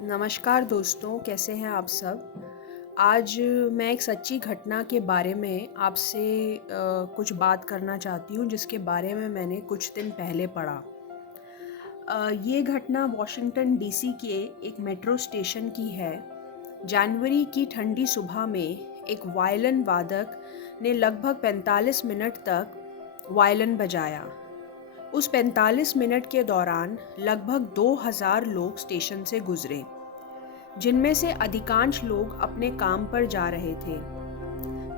नमस्कार दोस्तों, कैसे हैं आप सब। आज मैं एक सच्ची घटना के बारे में आपसे कुछ बात करना चाहती हूँ, जिसके बारे में मैंने कुछ दिन पहले पढ़ा। ये घटना वॉशिंगटन डीसी के एक मेट्रो स्टेशन की है। जनवरी की ठंडी सुबह में एक वायलिन वादक ने लगभग 45 मिनट तक वायलिन बजाया। उस 45 मिनट के दौरान लगभग 2000 लोग स्टेशन से गुजरे, जिनमें से अधिकांश लोग अपने काम पर जा रहे थे।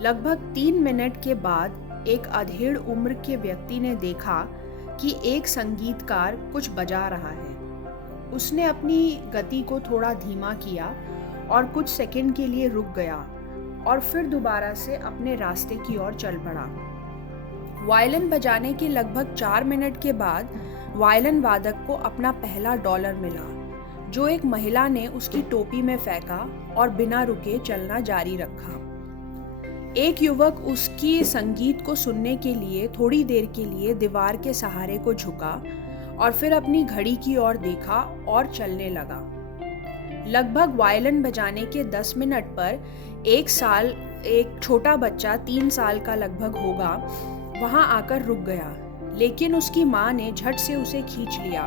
लगभग 3 मिनट के बाद एक अधेड़ उम्र के व्यक्ति ने देखा कि एक संगीतकार कुछ बजा रहा है। उसने अपनी गति को थोड़ा धीमा किया और कुछ सेकंड के लिए रुक गया और फिर दोबारा से अपने रास्ते की ओर चल पड़ा। वायलिन बजाने के लगभग 4 मिनट के बाद वायलिन वादक को अपना पहला डॉलर मिला, जो एक महिला ने उसकी टोपी में फेंका और बिना रुके चलना जारी रखा। एक युवक उसकी संगीत को सुनने के लिए थोड़ी देर के लिए दीवार के सहारे को झुका और फिर अपनी घड़ी की ओर देखा और चलने लगा। लगभग वायलिन बजाने के 10 मिनट पर एक छोटा बच्चा 3 साल का लगभग होगा वहां आकर रुक गया, लेकिन उसकी माँ ने झट से उसे खींच लिया।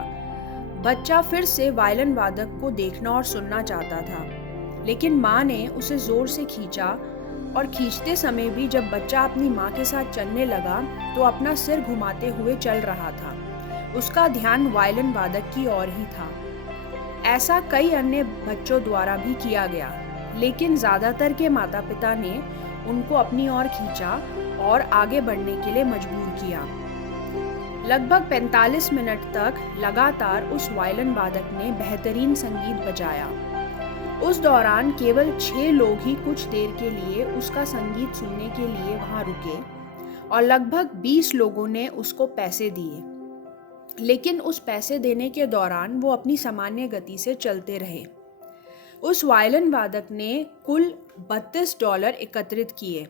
बच्चा फिर से वायलिन वादक को देखना और सुनना चाहता था, लेकिन माँ ने उसे जोर से खींचा और खींचते समय भी जब बच्चा अपनी माँ के साथ चलने लगा तो अपना सिर घुमाते हुए चल रहा था। उसका ध्यान वायलिन वादक की ओर ही था। ऐसा कई अन्य बच्चों द्वारा भी किया गया, लेकिन ज़्यादातर के माता पिता ने उनको अपनी ओर खींचा और आगे बढ़ने के लिए मजबूर किया। लगभग 45 मिनट तक लगातार उस वायलिन वादक ने बेहतरीन संगीत बजाया। उस दौरान केवल 6 लोग ही कुछ देर के लिए उसका संगीत सुनने के लिए वहां रुके और लगभग 20 लोगों ने उसको पैसे दिए, लेकिन उस पैसे देने के दौरान वो अपनी सामान्य गति से चलते रहे। उस वायलिन वादक ने कुल $32 एकत्रित किए।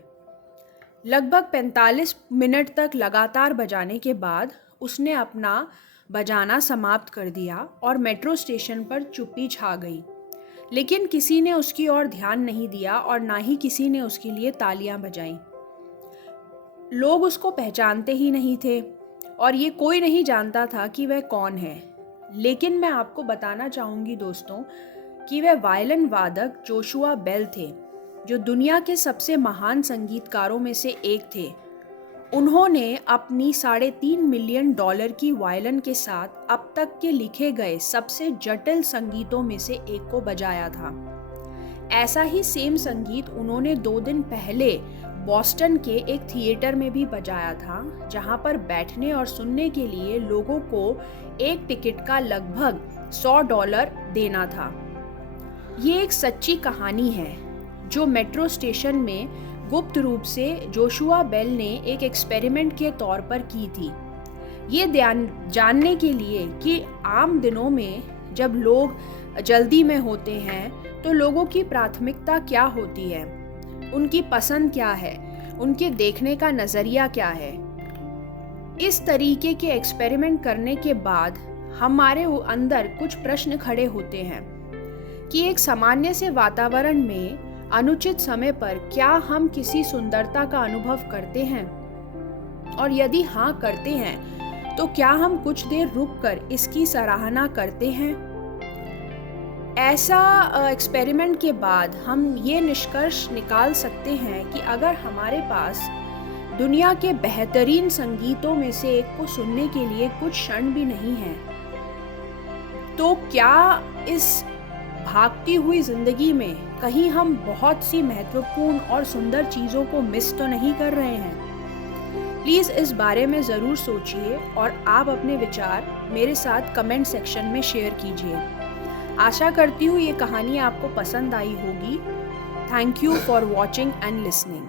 लगभग 45 मिनट तक लगातार बजाने के बाद उसने अपना बजाना समाप्त कर दिया और मेट्रो स्टेशन पर चुप्पी छा गई, लेकिन किसी ने उसकी ओर ध्यान नहीं दिया और ना ही किसी ने उसके लिए तालियां बजाईं। लोग उसको पहचानते ही नहीं थे और ये कोई नहीं जानता था कि वह कौन है। लेकिन मैं आपको बताना चाहूँगी दोस्तों कि वह वायलिन वादक जोशुआ बेल थे, जो दुनिया के सबसे महान संगीतकारों में से एक थे। उन्होंने अपनी $3.5 मिलियन की वायलिन के साथ अब तक के लिखे गए सबसे जटिल संगीतों में से एक को बजाया था। ऐसा ही सेम संगीत उन्होंने 2 दिन पहले बॉस्टन के एक थिएटर में भी बजाया था, जहां पर बैठने और सुनने के लिए लोगों को एक टिकट का लगभग $100 देना था। ये एक सच्ची कहानी है जो मेट्रो स्टेशन में गुप्त रूप से जोशुआ बेल ने एक एक्सपेरिमेंट के तौर पर की थी, ये जानने के लिए कि आम दिनों में जब लोग जल्दी में होते हैं तो लोगों की प्राथमिकता क्या होती है, उनकी पसंद क्या है, उनके देखने का नज़रिया क्या है। इस तरीके के एक्सपेरिमेंट करने के बाद हमारे अंदर कुछ प्रश्न खड़े होते हैं कि एक सामान्य से वातावरण में अनुचित समय पर क्या हम किसी सुंदरता का अनुभव करते हैं, और यदि हाँ करते हैं तो क्या हम कुछ देर रुककर इसकी सराहना करते हैं। ऐसा एक्सपेरिमेंट के बाद हम ये निष्कर्ष निकाल सकते हैं कि अगर हमारे पास दुनिया के बेहतरीन संगीतों में से एक को सुनने के लिए कुछ क्षण भी नहीं है, तो क्या इस भागती हुई जिंदगी में कहीं हम बहुत सी महत्वपूर्ण और सुंदर चीज़ों को मिस तो नहीं कर रहे हैं। प्लीज़ इस बारे में ज़रूर सोचिए और आप अपने विचार मेरे साथ कमेंट सेक्शन में शेयर कीजिए। आशा करती हूँ ये कहानी आपको पसंद आई होगी। Thank you for watching and listening.